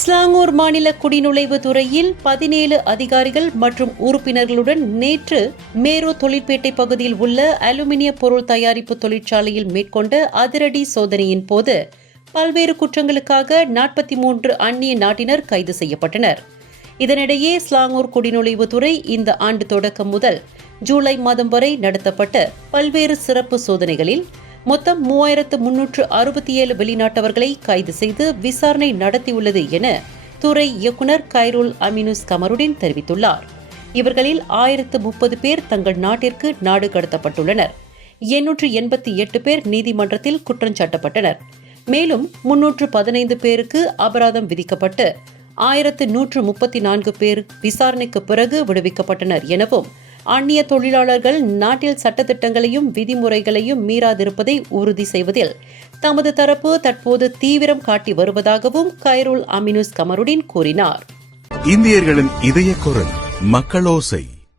ஸ்லாங்கூர் மாநில குடிநுழைவு துறையில் 17 அதிகாரிகள் மற்றும் உறுப்பினர்களுடன் நேற்று மேரோ தொழிற்பேட்டை பகுதியில் உள்ள அலுமினிய பொருள் தயாரிப்பு தொழிற்சாலையில் மேற்கொண்ட அதிரடி சோதனையின் போது பல்வேறு குற்றங்களுக்காக 43 அந்நிய நாட்டினர் கைது செய்யப்பட்டனர். இதனிடையே ஸ்லாங்கூர் குடிநுழைவுத்துறை இந்த ஆண்டு தொடக்கம் முதல் ஜூலை மாதம் வரை நடத்தப்பட்ட பல்வேறு சிறப்பு சோதனைகளில் மொத்தம் 3367 வெளிநாட்டவர்களை கைது செய்து விசாரணை நடத்தியுள்ளது என துறை இயக்குநர் கைருல் அமினுஸ் கமருடின் தெரிவித்துள்ளார். இவர்களில் 1030 பேர் தங்கள் நாட்டிற்கு நாடு கடத்தப்பட்டுள்ளனர். 888 பேர் நீதிமன்றத்தில் குற்றஞ்சாட்டப்பட்டனர். மேலும் 315 பேருக்கு அபராதம் விதிக்கப்பட்டு 1134 பேர் விசாரணைக்கு பிறகு விடுவிக்கப்பட்டனர் எனவும் அந்நிய தொழிலாளர்கள் நாட்டில் சட்டத்திட்டங்களையும் விதிமுறைகளையும் மீறாதிருப்பதை உறுதி செய்வதில் தமது தரப்பு தற்போது தீவிரம் காட்டி வருவதாகவும் கைருல் அமினுஸ் கமருடின் கூறினார். இந்தியர்களின் இதய குரல் மக்களோசை.